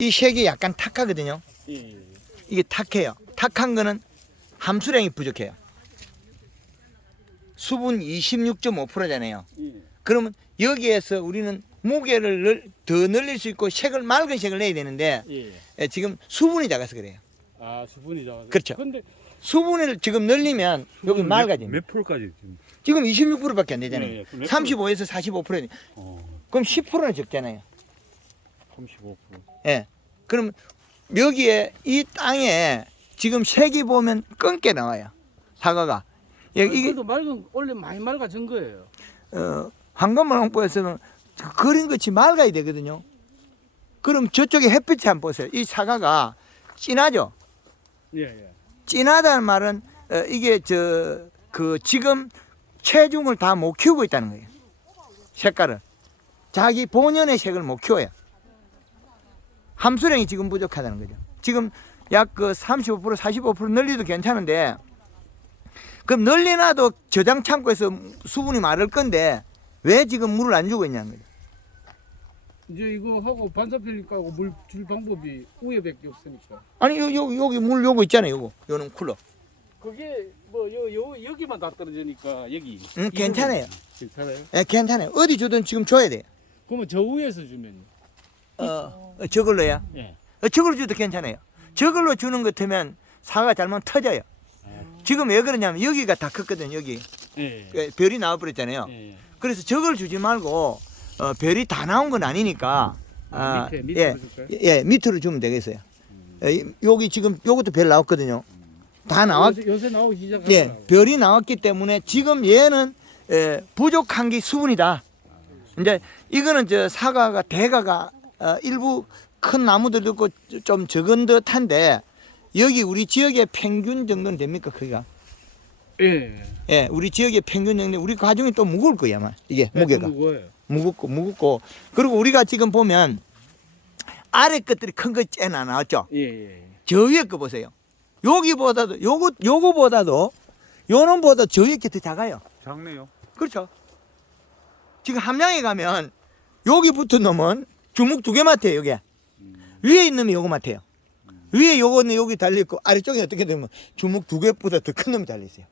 이 색이 약간 탁하거든요. 예. 이게 탁해요. 탁한 거는 함수량이 부족해요. 수분 26.5%잖아요. 예. 그러면 여기에서 우리는 무게를 더 늘릴 수 있고 색을 맑은 색을 내야 되는데 예. 지금 수분이 작아서 그래요. 아, 수분이 작아서. 그렇죠. 근데 수분을 지금 늘리면 여기 맑아집니다. 몇 프로까지 지금? 지금 26%밖에 안 되잖아요. 예, 예. 35에서 45%. 어, 그럼 10%는 적잖아요. 35%. 예. 그럼 여기에 이 땅에 지금 색이 보면 끈게 나와요. 사과가. 예, 이게 그래도 맑은 원래 많이 맑아진 거예요. 황금만 홍보에서는 그린 것이 맑아야 되거든요. 그럼 저쪽에 햇빛이 한번 보세요. 이 사과가 진하죠. 예, 예. 진하다는 말은 이게 지금 체중을 다 못 키우고 있다는 거예요. 색깔을 자기 본연의 색을 못 키워요. 함수량이 지금 부족하다는 거죠. 지금 약 35% 45% 늘리도 괜찮은데 그럼 늘리나도 저장 창고에서 수분이 마를 건데 왜 지금 물을 안 주고 있냐는 거죠. 이제 이거 하고 반사필니까하고 물 줄 방법이 우에밖에 없으니까. 아니 여기 물 요거 있잖아요. 요는 쿨러. 그게 뭐 여기만 다 떨어지니까 여기. 괜찮아요. 괜찮아요? 예, 괜찮아요. 어디 주든 지금 줘야 돼요. 그러면 저 위에서 주면요. 저걸로야. 예. 저걸로 줘도 괜찮아요. 저걸로 주는 것 같으면 사과가 잘못 터져요. 지금 왜 그러냐면 여기가 다 컸거든요. 여기 예. 별이 나와버렸잖아요. 예. 그래서 저걸 주지 말고 별이 다 나온 건 아니니까 밑으로 줄까요? 예, 밑으로 주면 되겠어요. 여기 지금 요것도 별 나왔거든요. 다 나왔. 요새 나오기 시작하더라고요. 예, 별이 나왔기 때문에 지금 얘는 부족한 게 수분이다. 이제 이거는 저 사과가 대가가 일부 큰 나무들도 있고 좀 적은 듯한데 여기 우리 지역의 평균 정도는 됩니까 크기가? 예. 예, 우리 지역의 평균 정도. 우리 가중이 또 무거울 거야 아마 이게 무게가 무거워요. 무겁고 그리고 우리가 지금 보면 아래 것들이 큰 거 째나 나왔죠. 예. 저 위에 거 보세요. 여기보다도 요거보다도 요놈보다 저 위에 게 더 작아요. 작네요. 그렇죠. 지금 함양에 가면 여기 붙은 놈은 주먹 2개 같아요. 여기 위에 있는 놈이 요거 같아요. 위에 요거는 여기 달려있고 아래쪽에 어떻게 되면 주먹 2개보다 더 큰 놈이 달려있어요.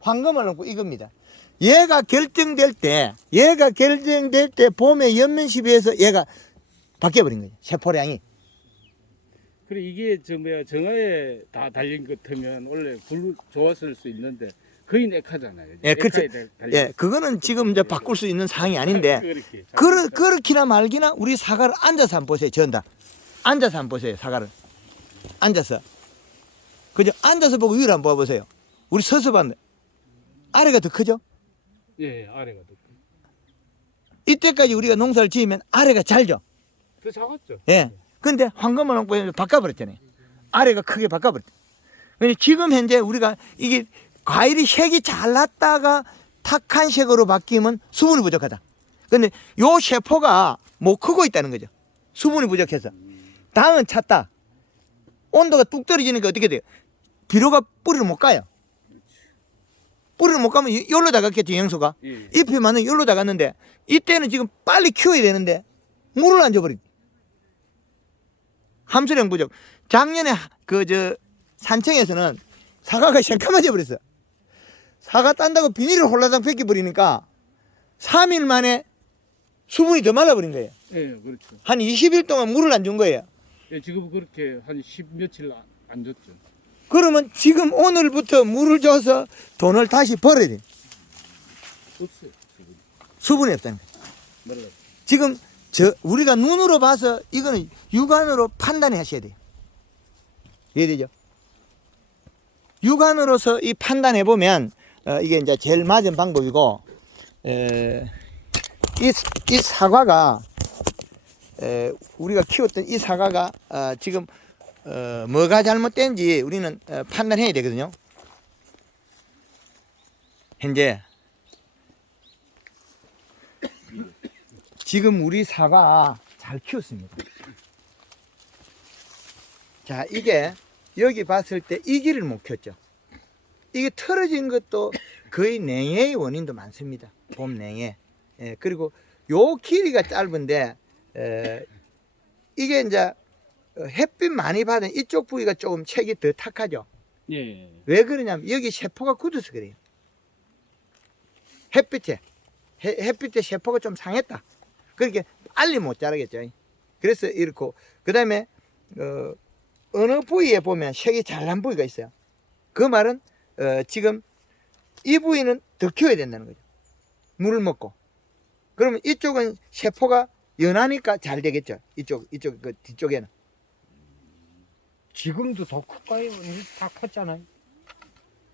황금을 넣고 이겁니다. 얘가 결정될 때 봄에 연면시비에서 얘가 바뀌어버린 거죠. 세포량이. 그래 이게 정화에 다 달린 것 같으면 원래 불 좋았을 수 있는데 거의 액하잖아요. 예, 그렇죠. 예, 그거는 지금 이제 바꿀 수 있는 상황이 아닌데 그렇기나 말기나 우리 사과를 앉아서 한번 보세요. 전다. 앉아서 한번 보세요. 사과를. 앉아서. 그죠? 앉아서 보고 위를 한번 봐보세요. 우리 서서 봤는데 아래가 더 크죠? 예, 아래가 더 이때까지 우리가 농사를 지으면 아래가 잘죠? 더 작았죠. 예. 근데 황금을 놓고 바꿔버렸잖아요. 아래가 크게 바꿔버렸죠. 근데 지금 현재 우리가 이게 과일이 색이 잘 났다가 탁한 색으로 바뀌면 수분이 부족하다. 근데 요 세포가 못 크고 있다는 거죠. 수분이 부족해서. 당은 찼다. 온도가 뚝 떨어지니까 어떻게 돼요? 비료가 뿌리를 못 가요. 뿌리를 못 가면 여기로 다 갔겠죠, 영소가. 예. 잎이 많은 여기로 다 갔는데 이때는 지금 빨리 키워야 되는데 물을 안 줘버리죠. 함수량 부족. 작년에 산청에서는 사과가 새까매져 버렸어. 사과 딴다고 비닐을 홀라당 벗겨버리니까 3일 만에 수분이 더 말라버린 거예요. 예, 그렇죠. 한 20일 동안 물을 안 준 거예요. 예, 지금 그렇게 한 10며칠 안 줬죠. 그러면 지금 오늘부터 물을 줘서 돈을 다시 벌어야 돼. 없어요. 수분이 없다는 거예요. 몰라요. 지금 우리가 눈으로 봐서 이거는 육안으로 판단해 하셔야 돼요. 이해되죠? 육안으로서 이 판단해 보면 이게 이제 제일 맞은 방법이고 이 사과가 우리가 키웠던 이 사과가 지금 뭐가 잘못된지 우리는 판단해야 되거든요. 현재 지금 우리 사과 잘 키웠습니다. 자, 이게 여기 봤을 때 이 길을 못 켰죠. 이게 털어진 것도 거의 냉해의 원인도 많습니다. 봄 냉해. 그리고 요 길이가 짧은데 이게 이제 햇빛 많이 받은 이쪽 부위가 조금 색이 더 탁하죠. 예. 왜 그러냐면 여기 세포가 굳어서 그래요. 햇빛에 세포가 좀 상했다. 그렇게 빨리 못 자라겠죠. 그래서 이렇고, 그 다음에 어느 부위에 보면 색이 잘 난 부위가 있어요. 그 말은 지금 이 부위는 더 키워야 된다는 거죠. 물을 먹고. 그러면 이쪽은 세포가 연하니까 잘 되겠죠. 이쪽 그 뒤쪽에는. 지금도 더 클까요? 다 컸잖아요.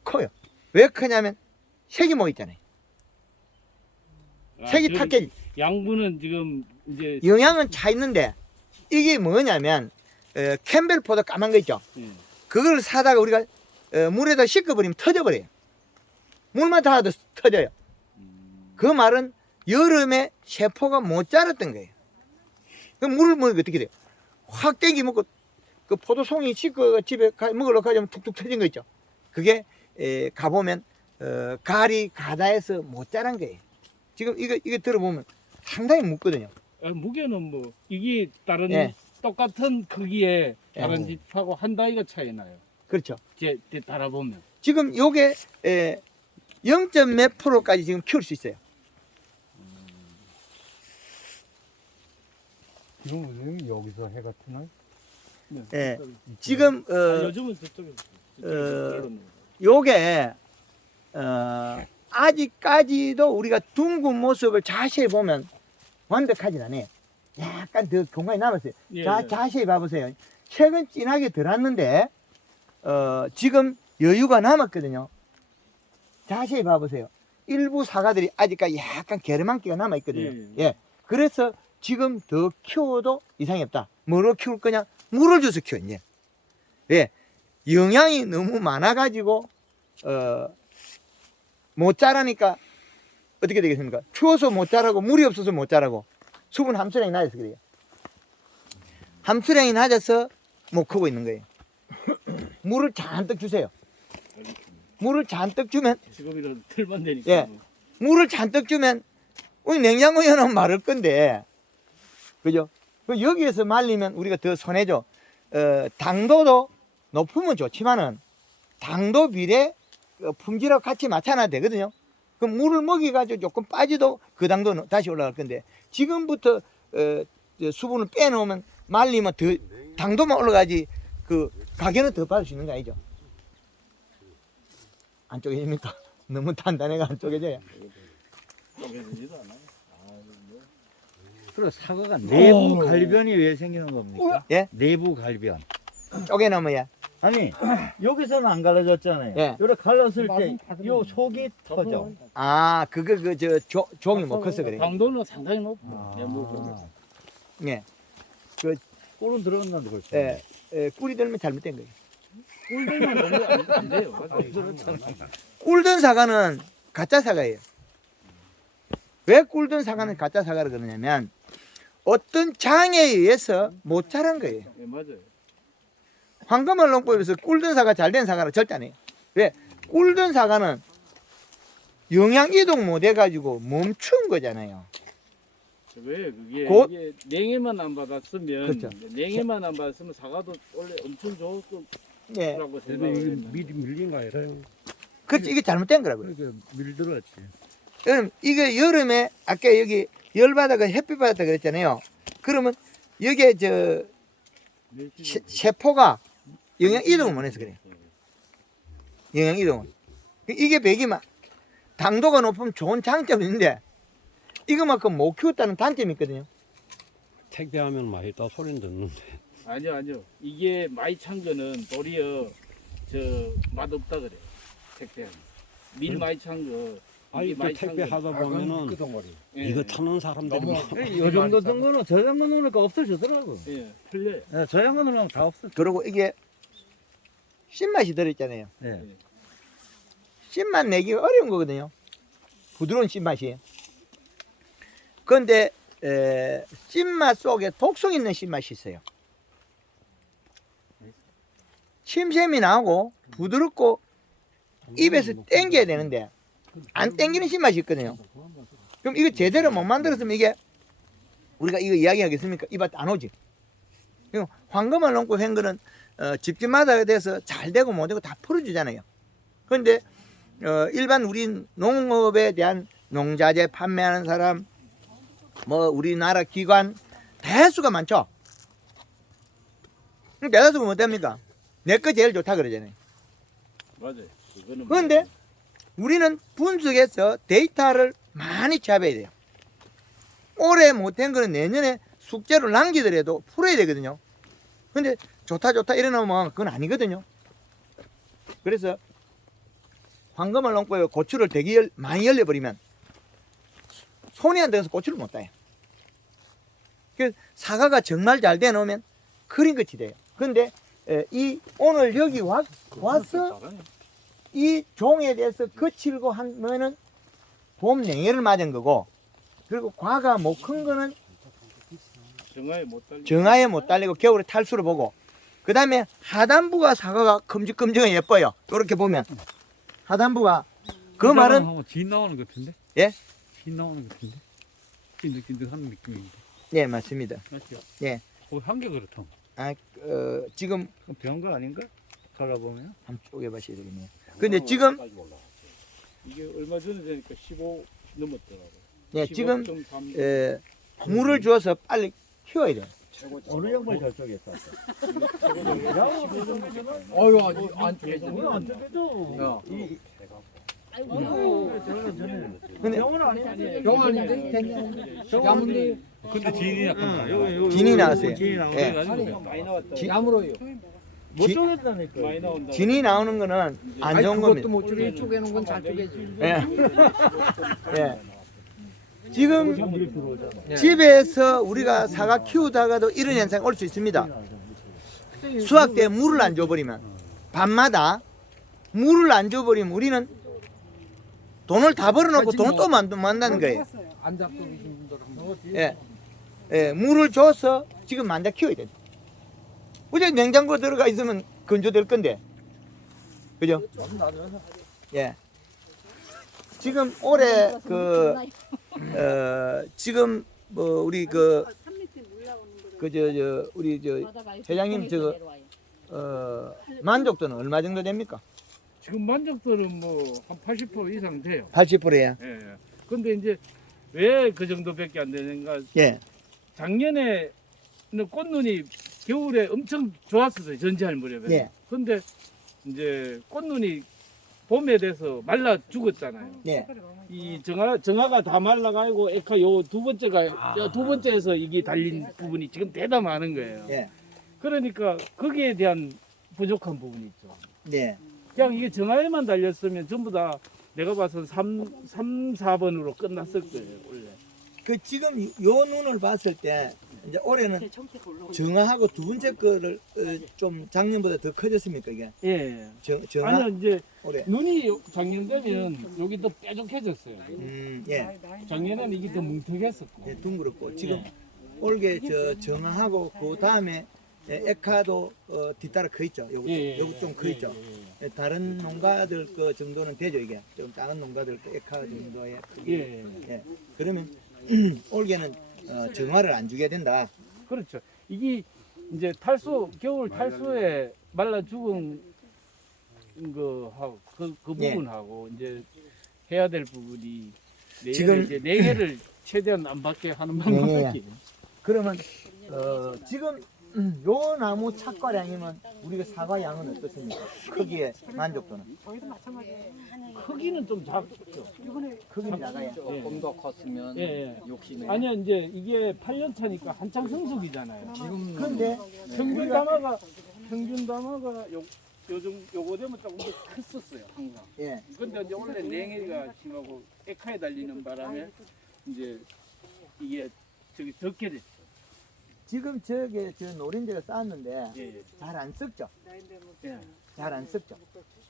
커요. 왜 크냐면 색이 뭐 있잖아요. 색이 지금 탁해. 양분은 지금 이제 영양은 차 있는데 이게 뭐냐면 캠벨포도 까만 거 있죠. 예. 그걸 사다가 우리가 물에다 씻어버리면 터져버려요. 물만 닿아도 터져요. 그 말은 여름에 세포가 못 자랐던 거예요. 그럼 물을 먹으면 어떻게 돼요? 확 땡기 먹고 그 포도송이 씻고 집에 먹으러 가자면 툭툭 터진 거 있죠. 그게 가보면 가리 가다에서 못 자란 거예요. 지금 이거 들어보면 상당히 묵거든요. 무게는 뭐 이게 다른 예. 똑같은 크기의 예. 다른 집하고 한 다이가 차이 나요. 그렇죠. 제 달아보면. 지금 요게 0. 몇 프로까지 지금 키울 수 있어요. 지금 여기서 해가 트나요? 네. 예. 지금 요즘은 저쪽에 요게 아직까지도 우리가 둥근 모습을 자세히 보면 완벽하진 않아요. 약간 더 공간이 남았어요. 예, 자, 예. 자세히 봐보세요. 색은 진하게 들었는데 지금 여유가 남았거든요. 자세히 봐보세요. 일부 사과들이 아직까지 약간 게르만기가 남아있거든요. 예, 예. 그래서 지금 더 키워도 이상이 없다. 뭐로 키울 거냐? 물을 줘서 키워, 이제. 예. 영양이 너무 많아가지고, 못 자라니까 어떻게 되겠습니까? 추워서 못 자라고, 물이 없어서 못 자라고, 수분 함수량이 낮아서 그래요. 함수량이 낮아서 못 크고 있는 거예요. 물을 잔뜩 주세요. 물을 잔뜩 주면, 지금이라도 틀만 되니까. 예. 물을 잔뜩 주면, 우리 냉장고에 넣으면 마를 건데, 그죠? 그 여기에서 말리면 우리가 더 손해죠. 당도도 높으면 좋지만은, 당도 비례 품질하고 같이 맞춰놔야 되거든요. 그럼 물을 먹여가지고 조금 빠져도 그 당도는 다시 올라갈 건데, 지금부터 수분을 빼놓으면 말리면 더 당도만 올라가지 그 가격은 더 받을 수 있는 거 아니죠? 안 쪼개집니까? 너무 단단해가 안 쪼개져요. 쪼개지지도 않아요. 그럼 사과가 내부 갈변이 왜 생기는 겁니까? 예? 내부 갈변. 쪼개놓으면 아니 여기서는 안 갈라졌잖아요. 예. 요렇게 갈랐을 때 요 속이 터져. 아, 종이 못 커서 그래요. 당도는 상당히 높아. 아. 내부. 예. 꿀은 들었는데 벌써. 예. 꿀이 들면 잘못된 거예요. 꿀들만 넣으면 안 돼요. 그렇잖아요. 꿀든 사과는 가짜 사과예요. 왜 꿀든 사과는 가짜 사과를 그러냐면 어떤 장애에 의해서 못 자란 거예요. 예, 맞아요. 황금알 농법에서 꿀든 사과 잘된 사과는 절대 안 해요. 왜? 꿀든 사과는 영양 이동 못 해가지고 멈춘 거잖아요. 왜 그게 곧- 이게 냉해만 안 받았으면 그렇죠. 냉해만 안 받았으면 사과도 원래 엄청 좋을 예. 거라고 근데 생각을 이게 했는데. 미리 밀린 거 아니라요? 그렇지, 이게 잘못된 거라고요. 그러니까 밀들었지. 여러분, 이거 여름에 아까 여기 열 받아가 햇빛 받았다 그랬잖아요. 그러면 여기에 세포가 영양 이동을 못 해서 그래요. 영양 이동을. 이게 배기만 당도가 높으면 좋은 장점이 있는데 이거만큼 못 키웠다는 단점이 있거든요. 택배하면 맛있다 소리는 듣는데. 아니요. 이게 많이 찬 거는 도리어 저 맛없다 그래. 택배하면. 밀 많이 찬 거. 아니 이게 또 많이 찬 택배 거. 하다 보면은 예, 이거 타는 사람들이 뭐 요 정도 된 거는 저장고 놓으니까 없어지더라고. 예, 틀려요. 네, 저장고 놓으면 다 없어져. 그리고 이게 신맛이 들어있잖아요. 네. 신맛 내기가 어려운 거거든요. 부드러운 신맛이에요. 그런데 신맛 속에 독성 있는 신맛이 있어요. 침샘이 나고 부드럽고 입에서 땡겨야 되는데 안 땡기는 신맛이 있거든요. 그럼 이거 제대로 못 만들었으면 이게 우리가 이거 이야기하겠습니까? 입에 안 오지. 황금알 농고 한 거는 집집마다 돼서 잘 되고 못 되고 다 풀어주잖아요. 그런데 일반 우리 농업에 대한 농자재 판매하는 사람, 뭐 우리나라 기관 대수가 많죠. 대다수가 뭐 됩니까? 내 거 제일 좋다 그러잖아요. 맞아요. 그거는 그런데 우리는 분석해서 데이터를 많이 취합해야 돼요. 올해 못한 거는 내년에 숙제로 남기더라도 풀어야 되거든요. 근데 좋다 이러면 그건 아니거든요. 그래서 황금알 농고에 고추를 되게 많이 열려버리면 손이 안 돼서 고추를 못 따요. 그 사과가 정말 잘 되놓으면 그린 끝이 돼요. 근데 오늘 여기 와서 이 종에 대해서 거칠고 하면은 봄 냉해를 맞은 거고, 그리고 과가 못 큰 거는 정화에 못 달리. 정화에 못 달리고 겨울에 탈수를 보고, 그 다음에 하단부가 사과가 큼직큼직하게 예뻐요. 이렇게 보면 하단부가 그 말은 진 나오는 것 같은데? 예? 진 나오는 것 같은데? 찐득찐득한 느낌인데. 네 맞습니다. 맞죠? 예. 한게 그렇다. 지금 배운 거 아닌가? 잘라보면. 한번 쪼개봐셔야 되겠네요. 근데 지금 이게 얼마 전에 되니까 15 넘었더라고요. 네, 지금 15.3. 물을 주어서 빨리 키워야 돼요. 어느 양말 잘 쪼갰어? 어휴, 안 오늘 안 쪼개도. 근데 병원 아니야? 병 아닌데? 야문데? 근데 진이 약간 진이 나왔어요. 진이 나오네. 예. 많이 나왔다. 야물어요. 못 지- 쪼갰다니까. 많이 나온다. 진이 나오는 거는 안 좋은 겁니다. 그것도 못 쪼개 쪼개는 건 잘 쪼개지. 예. 예. 지금 이렇게 들어오잖아. 집에서 우리가 사과 키우다가도 이런 현상이 올 수 있습니다. 수확 때 물을 안 줘버리면, 밤마다 물을 안 줘버리면 우리는 돈을 다 벌어놓고 돈을 또 만다는 거예요. 안 잡고 계신 분들 한번. 예. 예, 물을 줘서 지금 만다 키워야 돼. 어제 냉장고에 들어가 있으면 건조될 건데. 그죠? 예. 지금 올해 지금 뭐 우리 우리 회장님 만족도는 얼마 정도 됩니까? 지금 만족도는 뭐 한 80% 이상 돼요. 80%예요. 예. 근데 이제 왜 그 정도밖에 안 되는가? 예. 작년에는 꽃눈이 겨울에 엄청 좋았었어요. 전지할 무렵에. 예. 근데 이제 꽃눈이 봄에 돼서 말라 죽었잖아요. 예. 이 정화가 다 말라가지고 에카 요 두 번째가 두 번째에서 이게 달린 부분이 지금 대다 많은 거예요. 예. 그러니까 거기에 대한 부족한 부분이 있죠. 예. 그냥 이게 정화에만 달렸으면 전부 다 내가 봐서 3, 4번으로 끝났을 거예요, 원래. 그 지금 요 눈을 봤을 때 이제 올해는 정화하고 두 번째 거를 좀 작년보다 더 커졌습니까 이게? 예. 정화 아니요, 이제 올해. 눈이 작년 되면 여기 더 뾰족해졌어요. 예. 작년에는 이게 더 뭉툭했었고. 예, 둥그렇고 지금 예. 올게 정화하고 그 다음에 에카도 뒤따라 커 있죠. 예, 요거 좀 커 있죠. 다른 농가들 거 정도는 되죠 이게. 좀 작은 농가들 거 에카 정도의 크기. 예. 예. 그러면 올게는 정화를 안 주게 된다. 그렇죠. 이게 이제 겨울 탈수에 말라 죽은 거하고 그 예. 부분하고 이제 해야 될 부분이 지금- 이제 네 개를 최대한 안 받게 하는 네. 방법밖에. 그러면 지금 요 나무 착과량이면 우리가 사과 양은 어떻습니까? 크기의 만족도는? 크기는 좀 작죠. 크기는 작아요. 조금 더 컸으면 예, 예. 욕심에. 아니요, 이제 이게 8년 차니까 한창 성숙이잖아요. 지금 근데 평균 담화가 요거 되면 조금 더 컸었어요, 항상. 예. 근데 이제 원래 냉해가 심하고 에카에 달리는 바람에 이제 이게 저기 적게 됐죠. 지금 저게 저 노린재가 쌓았는데 예, 예. 잘 안 썩죠. 예. 잘 안 썩죠.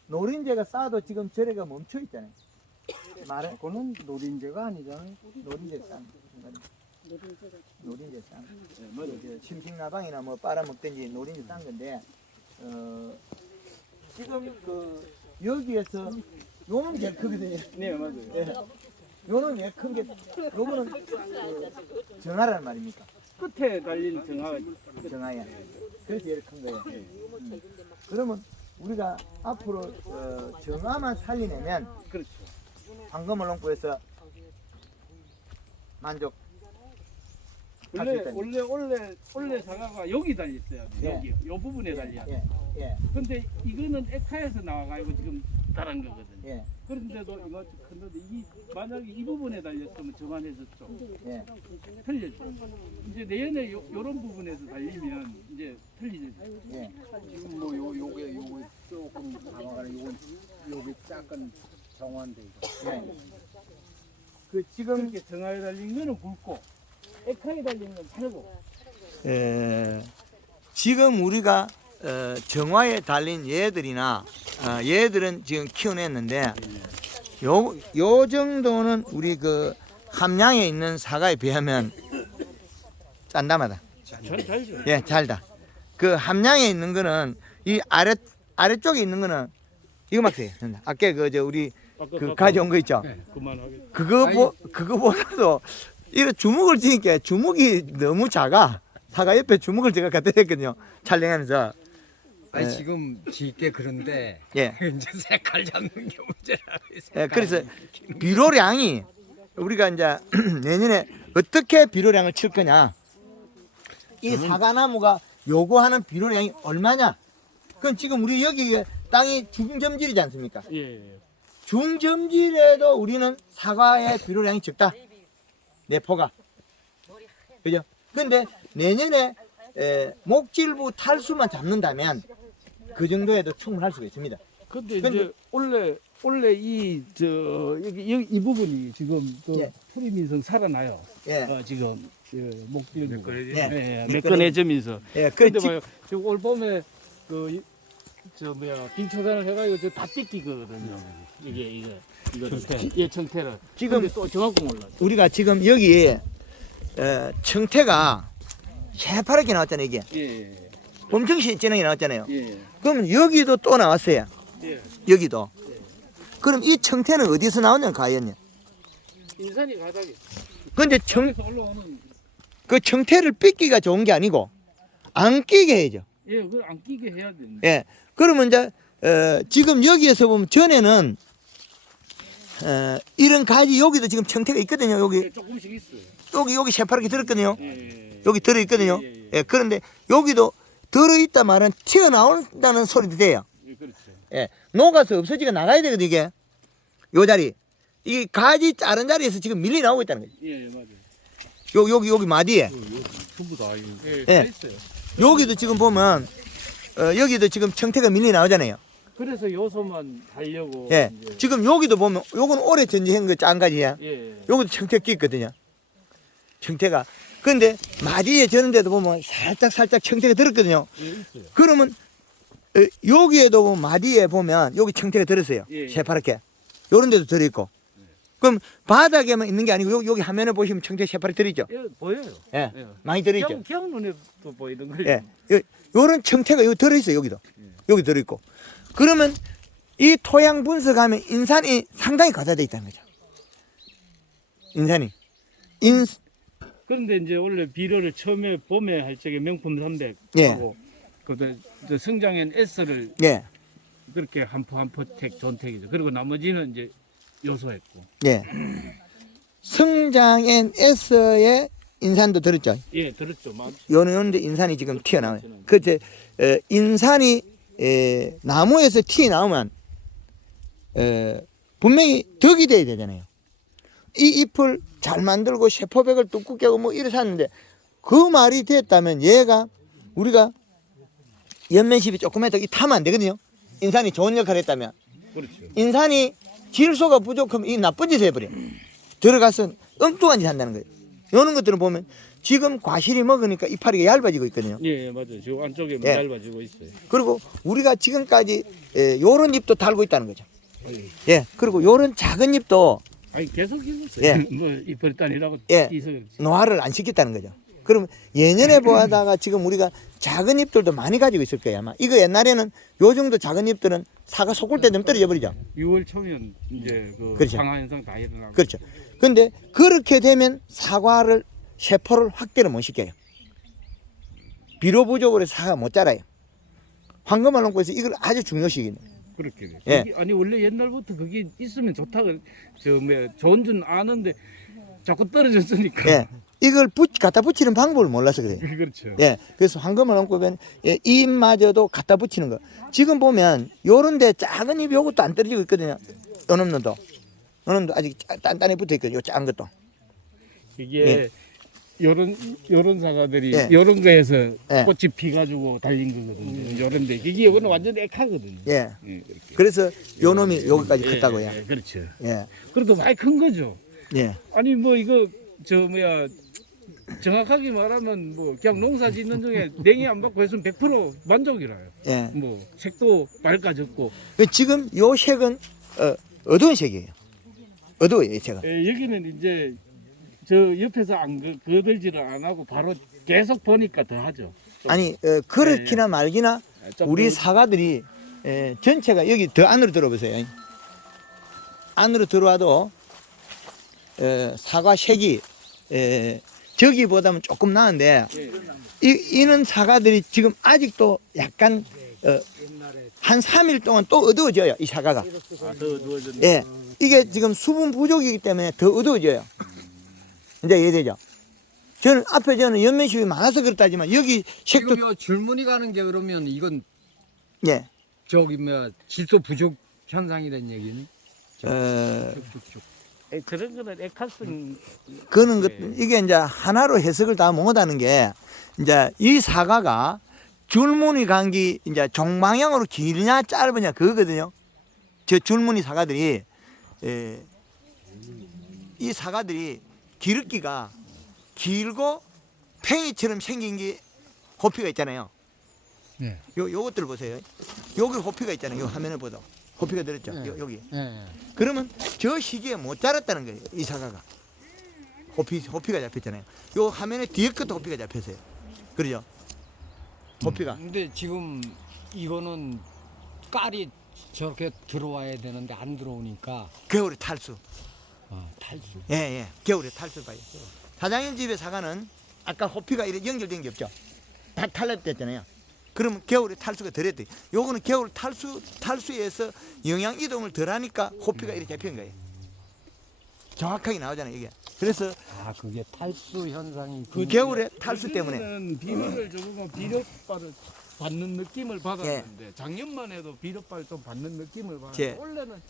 노린재가 쌓아도 지금 저래가 멈춰 있잖아요. 말은 그거는 노린재가 아니잖아요. 노린재 쌓는 노린재 쌓는 예, 맞아요. 심식나방이나 뭐 빨아먹든지 노린재 싼 건데 지금 여기에서 요는 제일 크거든요. 네, 맞아요. 예. 요는 왜 큰 게 요거는 정화란 말입니까? 끝에 달린 정화. 정하야. 그래서 이렇게 큰 거예요. 그러면 우리가 앞으로 정화만 살리내면 그렇죠. 황금을 농부에서 만족. 원래 사과가 여기 달렸어요. 예. 여기 요 부분에 달려. 예, 예, 근데 이거는 에카에서 나와가지고 지금 달은 거거든요. 예, 그런데도 이거 근데 이 만약에 이 부분에 달렸으면 저만해졌죠. 예. 틀렸죠. 이제 내년에 요런 부분에서 달리면 이제 틀리죠. 예. 지금 뭐 요게 조금 강화가는 요게 작은 정화인데 이거. 예. 그 지금 그렇게 정화에 달린 거는 굵고 에카에 달린 건 차고. 지금 우리가 정화에 달린 얘들이나 얘들은 지금 키워냈는데 요 정도는 우리 그 함량에 있는 사과에 비하면 짠담하다. 잘 달죠. 예, 잘다. 그 함량에 있는 거는 이 아래쪽에 있는 거는 이거 막세요. 아까 우리 그 가져온 거 있죠. 그만하게. 그거보다도 이런 주먹을 쥐니까 주먹이 너무 작아. 사과 옆에 주먹을 제가 갖다 댔거든요. 촬영하면서. 아니 지금 짓게 그런데 예. 이제 색깔 잡는 게 문제라고 예, 그래서 비료량이 우리가 이제 내년에 어떻게 비료량을 칠 거냐. 이 사과나무가 요구하는 비료량이 얼마냐. 그럼 지금 우리 여기 땅이 중점질이지 않습니까? 예. 중점질에도 우리는 사과의 비료량이 적다. 내포가. 그죠? 근데 내년에 목질부 탈수만 잡는다면 그 정도에도 충분할 수가 있습니다. 근데 이제 근데- 원래 이 이 부분이 지금 그 예. 프리민성 살아나요. 예. 지금 목질 예. 매끈해지면서. 예. 근데 그 봐요. 지금 올 봄에 빙초산을 해가지고 다 뜯기거든요. 이거를 예 청태를. 지금 근데 또 정확공 올라. 우리가 지금 여기 청태가 새파랗게 나왔잖아요. 이게 예. 엄청 진하게 나왔잖아요. 예. 그러면 여기도 또 나왔어요. 예. 여기도. 그럼 이 청태는 어디서 나오냐 과연요? 인산이 가닥이. 근데 그래서 올라오는. 그 청태를 삐끼가 좋은 게 아니고 안 끼게 해야죠. 예, 그걸 안 끼게 해야 되는데. 예. 그러면 이제 지금 여기에서 보면 전에는 이런 가지 여기도 지금 청태가 있거든요. 여기 예, 조금씩 있어요. 여기 새파랗게 들었거든요. 예. 여기 들어 있거든요. 예. 예. 그런데 여기도 들어 있다 말은 튀어나온다는 소리도 돼요. 예, 그렇죠. 예. 녹아서 없어지게 나가야 되거든요. 이게 요 자리 이 가지 자른 자리에서 지금 밀리 나오고 있다는 거죠. 예, 맞아요. 여기 마디에 전부 다 이거. 예, 예. 다 있어요. 여기도 지금 보면 여기도 지금 청태가 밀리 나오잖아요. 그래서 요소만 달려고. 예. 이제. 지금 여기도 보면 요건 오래 전지한 거 짠 가지야. 예. 여기도 청태 끼 있거든요. 청태가. 근데 마디에 저는데도 보면 살짝 청태가 들었거든요. 예, 있어요. 그러면 여기에도 보면 마디에 보면 여기 청태가 들었어요. 예. 새파랗게. 요런 데도 들어있고. 그럼 바닥에만 있는 게 아니고 여기 화면에 보시면 청태 새파랗게 들어있죠. 예, 보여요. 예. 예. 많이 들어있죠. 그냥 눈에도 보이는 거예요. 예. 요런 청태가 여기 들어있어요. 여기도. 여기 들어있고. 그러면 이 토양 분석하면 인산이 상당히 과다되어 있다는 거죠. 인산이. 그런데 이제 원래 비료를 처음에 봄에 할 적에 명품 300 예. 하고 그다음 성장엔 S를 예. 그렇게 한포 택 존택이죠. 그리고 나머지는 이제 요소했고. 예. 성장엔 S의 인산도 들었죠. 예, 들었죠. 맞죠. 요런데 인산이 지금 튀어나와요. 그때 인산이 나무에서 튀어나오면 분명히 덕이 돼야 되잖아요. 이 잎을 잘 만들고 세포백을 두껍게 하고 뭐 이래 샀는데 그 말이 됐다면 얘가 우리가 연면십이 조금 해도 이 타면 안 되거든요. 인산이 좋은 역할을 했다면 그렇죠. 인산이 질소가 부족하면 이 나쁜 짓을 해버려. 들어가서 엉뚱한 짓 한다는 거예요. 이런 것들을 보면 지금 과실이 먹으니까 이파리가 얇아지고 있거든요. 예, 맞아요. 지금 안쪽에 예. 얇아지고 있어요. 그리고 우리가 지금까지 요런 잎도 달고 있다는 거죠. 예. 그리고 요런 작은 잎도 아니 계속 입었어요. 예. 뭐 이빨 단이라고 예. 있어. 그렇지. 노화를 안 시켰다는 거죠. 그럼 예년에 보다가 지금 우리가 작은 잎들도 많이 가지고 있을 거예요 아마. 이거 옛날에는 요 정도 작은 잎들은 사과 속을 때 좀 떨어져 버리죠. 6월 초면 이제 그 그렇죠. 상하 현상 다 일어나고. 그렇죠. 근데 그렇게 되면 사과를 세포를 확대를 못 시켜요. 비료 부족으로 해서 사과가 못 자라요. 황금알 농구에서 이걸 아주 중요시기는. 그렇게 돼. 예. 그게 아니 원래 옛날부터 그게 있으면 좋다고 저 뭐야 좋은 줄 아는데 자꾸 떨어졌으니까. 예. 이걸 갖다 붙이는 방법을 몰라서 그래요. 그렇죠. 예. 그래서 황금알 농구는 이 잎마저도 갖다 붙이는 거. 지금 보면 요런데 작은 잎이 요것도 안 떨어지고 있거든요. 요 놈도. 요 놈도 아직 단단히 붙어 있거든요. 요 작은 것도. 이게 예. 요런 사과들이 예. 요런 거에서 예. 꽃이 피가지고 달린 거거든요. 요런데 이게 이거는 완전 액하거든요. 예. 예, 이렇게. 그래서 요 놈이 여기까지 예, 컸다고요. 예, 그렇죠. 예. 그래도 많이 큰 거죠. 예. 아니 뭐 이거 저 뭐야 정확하게 말하면 뭐 그냥 농사 짓는 중에 냉이 안 받고 했으면 100% 만족이라요. 예. 뭐 색도 맑아졌고 지금 요 색은 어두운 색이에요. 어두워요, 이 색은. 예, 여기는 이제 저 옆에서 안 거들지를 안 하고 바로 계속 보니까 더 하죠. 좀. 아니 그렇기나 말기나 좀 우리 더- 사과들이 전체가 여기 더 안으로 들어보세요. 안으로 들어와도 사과 색이 저기보다는 조금 나은데 예. 이는 사과들이 지금 아직도 약간 한 3일 동안 또 어두워져요. 이 사과가. 아, 더 누워졌네. 예, 이게 지금 수분 부족이기 때문에 더 어두워져요. 이제 이해되죠? 저는 연면식이 많아서 그렇다지만 여기 색도 지금 요 줄무늬 가는 게 그러면 이건 예, 저기 뭐야 질소 부족 현상이란 얘기니? 쭉쭉쭉. 예, 그런 거는 액화성 그는 예. 이게 이제 하나로 해석을 다 못하는 게 이제 이 사과가 줄무늬 간기 이제 종방향으로 길냐 짧으냐 그거거든요. 저 줄무늬 사과들이 이 사과들이 기름기가 길고 팽이처럼 생긴 게 호피가 있잖아요. 네. 요것들 보세요. 여기 호피가 있잖아요. 요 화면을 보도 호피가 들었죠. 네. 여기. 예. 그러면 저 시기에 못 자랐다는 거예요. 이 사과가. 호피가 잡혔잖아요. 요 화면에 뒤에 것도 호피가 잡혔어요. 그러죠? 호피가. 근데 지금 이거는 깔이 저렇게 들어와야 되는데 안 들어오니까 겨울에 탈수. 탈수. 예. 겨울에 탈수 봐요. 사장님 집의 사과는 아까 호피가 이렇게 연결된 게 없죠. 다 탈락됐잖아요. 그러면 겨울에 탈수가 덜했대. 요거는 겨울 탈수에서 영양 이동을 덜 하니까 호피가 이렇게 잡힌 거예요. 정확하게 나오잖아요, 이게. 그래서 그게 탈수 현상이 그 겨울에 탈수 때문에 비료를 조금 비료빨을 받는 느낌을 받았는데 작년만 해도 비료빨 좀 받는 느낌을 받았는데 예. 원래는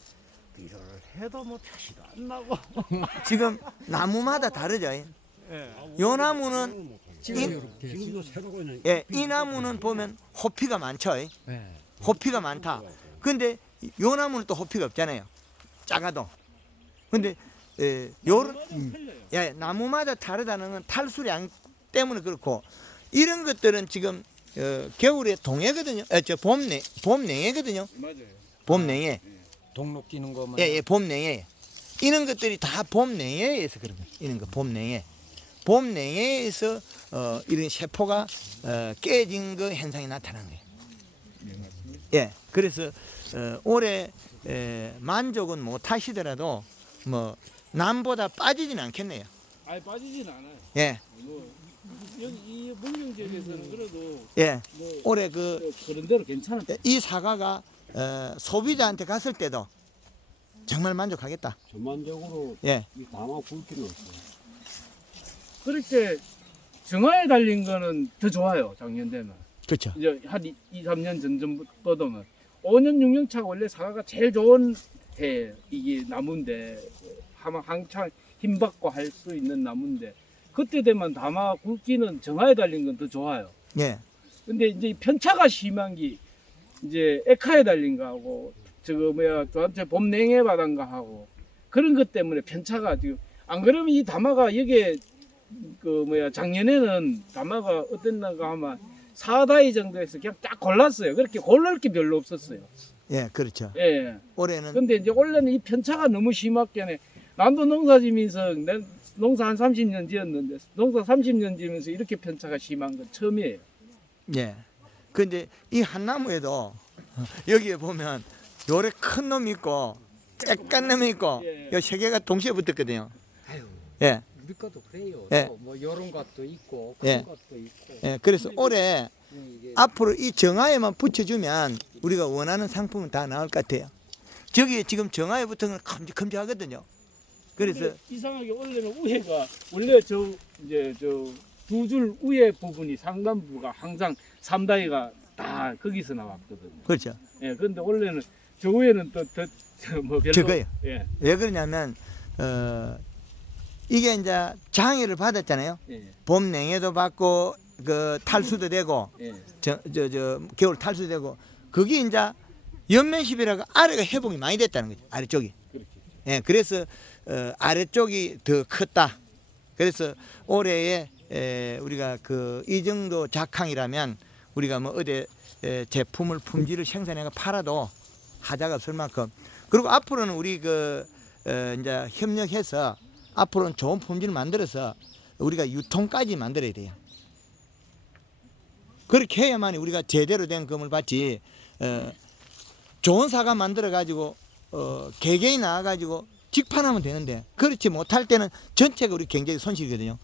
비료를 해도 뭐 표시도 안 나고 지금 나무마다 다르죠. 예. 요 나무는 지금도 새로고 있는. 이 나무는 보면 호피가 많죠. 네. 호피가 많다. 근데 요 나무는 또 호피가 없잖아요. 작아도. 근데 요런 나무마다 다르다는 건 탈수량 때문에 그렇고 이런 것들은 지금 겨울에 동해거든요. 봄냉해거든요. 맞아요. 봄냉해. 동록 끼는 거만. 예, 봄냉해. 이런 것들이 다 봄냉해에서 그런 거예요. 이런 거 봄냉해. 봄냉해에서 이런 세포가 깨진 그 현상이 나타난 거예요. 예, 그래서 올해 만족은 못 하시더라도 뭐 남보다 빠지진 않겠네요. 아예 빠지진 않아요. 예, 뭐 여기 이 문경 지역에서는 그래도 예. 뭐 올해 그런 대로 괜찮을 이 사과가 소비자한테 갔을 때도 정말 만족하겠다. 전반적으로 예, 이 담화 굵기는 없어요. 그렇게 정화에 달린 거는 더 좋아요. 작년 되면 그렇죠. 이제 한 2, 3년 전전보다는 5년 6년 차가 원래 사과가 제일 좋은 해 이게 나무인데 한창 힘받고 할 수 있는 나무인데 그때 되면 담화 굵기는 정화에 달린 건 더 좋아요. 예, 근데 이제 편차가 심한 게 이제 에카에 달린 거하고 저거 뭐야 저한테 봄냉해 바단가 하고 그런 것 때문에 편차가 지금 안 그러면 이 담화가 여기에 그 뭐야 작년에는 담화가 어땠는가 하면 4다이 정도에서 그냥 딱 골랐어요. 그렇게 고를 게 별로 없었어요. 예, 그렇죠. 예. 올해는 근데 이제 원래는 이 편차가 너무 심하게 난도 농사 지면서 내 농사 한 30년 지었는데 농사 30년 지면서 이렇게 편차가 심한 건 처음이에요. 예. 근데 이 한 나무에도 여기에 보면 요래 큰 놈이 있고 쬐깐 놈이 있고 예. 요 세 개가 동시에 붙었거든요. 아유. 예. 우리 것도 그래요. 예. 뭐 이런 것도 있고 예. 큰 것도 있고. 예, 그래서 올해 이게 앞으로 이 정화에만 붙여주면 우리가 원하는 상품은 다 나올 것 같아요. 저기 지금 정화에 붙은 건 큼직큼직하거든요. 그래서 근데 이상하게 원래는 우회가 원래 이제 두 줄 우회 부분이 상단부가 항상 3다이가 다 거기서 나왔거든요. 그렇죠. 예, 그런데 원래는 저 위에는 또뭐 별로 저거요. 예, 왜 그러냐면 이게 이제 장애를 받았잖아요. 예, 봄 냉해도 받고 그 탈수도 되고 예. 저 겨울 탈수도 되고 그게 이제 연면십이라고 아래가 회복이 많이 됐다는 거죠. 아래쪽이. 그렇죠. 예, 그래서 아래쪽이 더 컸다. 그래서 올해에 우리가 그 이 정도 작황이라면 우리가 뭐 어디 제품을 품질을 생산해가 팔아도 하자가 없을 만큼. 그리고 앞으로는 우리 이제 협력해서 앞으로는 좋은 품질을 만들어서 우리가 유통까지 만들어야 돼요. 그렇게 해야만 우리가 제대로 된 금을 받지. 좋은 사과 만들어 가지고 개개인 나와 가지고 직판하면 되는데 그렇지 못할 때는 전체가 우리 경제의 손실이거든요.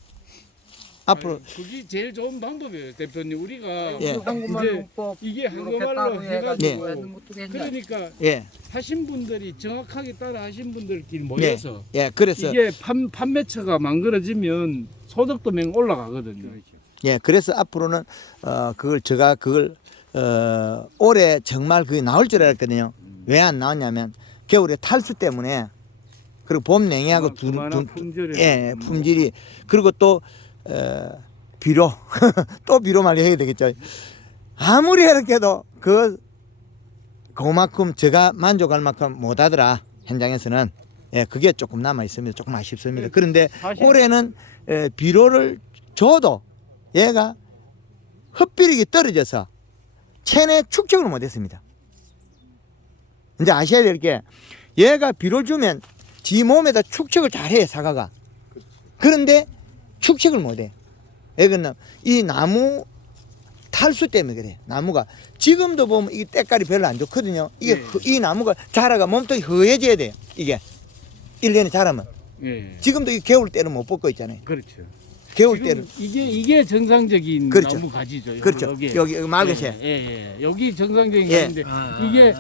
앞으로 아니, 그게 제일 좋은 방법이에요, 대표님. 우리가 예. 한국말농법 이게 이렇게 한국말로 따로 해가지고 네. 하는 것도 괜찮아요. 그러니까 예, 하신 분들이 정확하게 따라 하신 분들끼리 모여서 예, 그래서 이게 판매처가 망가져지면 소득도 맹 올라가거든요. 예, 그래서 앞으로는 제가 그걸 올해 정말 그게 나올 줄 알았거든요. 왜 안 나왔냐면 겨울에 탈수 때문에 그리고 봄 냉해하고 그만한 품질이 예, 품질이 그리고 또 비료 또 비료 말려야 되겠죠. 아무리 이렇게도 그만큼 제가 만족할 만큼 못하더라 현장에서는. 예, 그게 조금 남아 있습니다. 조금 아쉽습니다. 그런데 사실- 올해는 비료를 줘도 얘가 흡비력이 떨어져서 체내 축적을 못했습니다. 이제 아셔야 될 게 얘가 비료를 주면 지 몸에다 축적을 잘해 사과가. 그런데 축적을 못해. 왜 그러냐? 이 나무 탈수 때문에 그래. 나무가 지금도 보면 이 때깔이 별로 안 좋거든요. 이게 이 나무가 자라가 몸통이 허해져야 돼요. 이게 1년에 자라면. 예. 지금도 이 겨울 때는 못 벗고 있잖아요. 그렇죠. 겨울 지금 때는 이게 정상적인 그렇죠. 나무 가지죠. 그렇죠. 여기 말것이. 예. 여기 정상적인 예. 가지인데 이게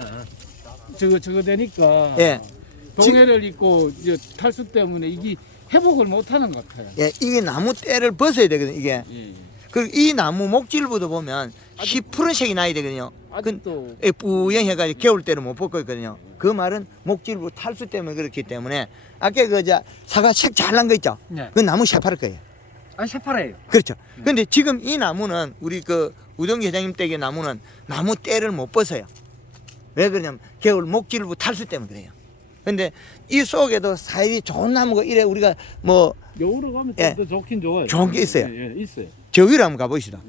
저거 되니까 예. 동해를 입고 이제 탈수 때문에 이게 회복을 못 하는 것 같아요. 예, 이게 나무 때를 벗어야 되거든요. 이게. 예. 그리고 이 나무 목질부도 보면 10%색이 나야 되거든요. 아직도 뿌연해가지고 겨울 때는 못 벗고 있거든요. 그 말은 목질부 탈수 때문에 그렇기 때문에 아까 사과 색 잘난 거 있죠? 네. 그 나무 새파랄 거예요. 아 새파래요. 그렇죠. 근데 지금 이 나무는 우리 우동기 회장님 댁의 나무는 나무 때를 못 벗어요. 왜 그러냐면 겨울 목질부 탈수 때문에 그래요. 근데 이 속에도 사이이 좋은 나무가 이래 우리가 뭐 여우로 가면 예. 더 좋긴 좋아요. 좋은 게 있어요. 예, 있어요. 저 위로 한번 가보시다.